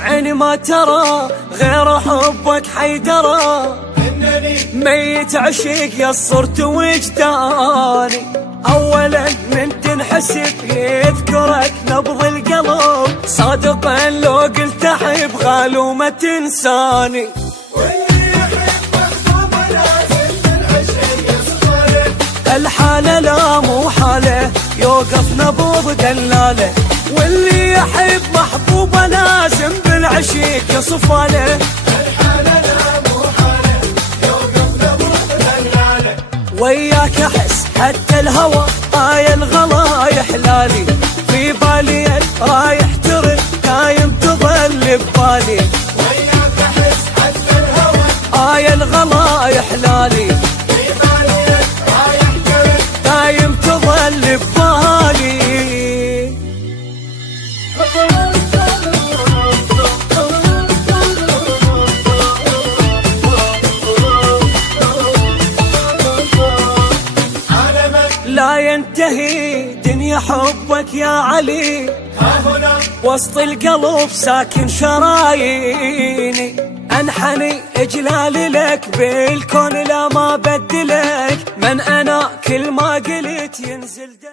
عيني ما ترى غير حبك حيدرى، ميت عشق يا صرت وجداني. اولا من تنحسب يذكرك نبض القلب، صادقا لو قلت احب غالو ما تنساني. الحالة لا مو حالة يوقف نبض دلالة، واللي يحب محبوبه لازم بالعشيق يصفى له. الحالة لا مو حالة يوقف نبض دلالة، وياك احس حتى الهوى الغلا يحلالي، في بالي رايح ترد دايم تظل ببالي. وياك احس حتى الهوى الغلا يحلالي، دايم تظل ببالي. لا ينتهي دنيا حبك يا علي، ها هنا وسط القلب ساكن شراييني. انحني اجلالي لك بالكون لا ما بدلك، من انا كل ما قلت ينزل دم.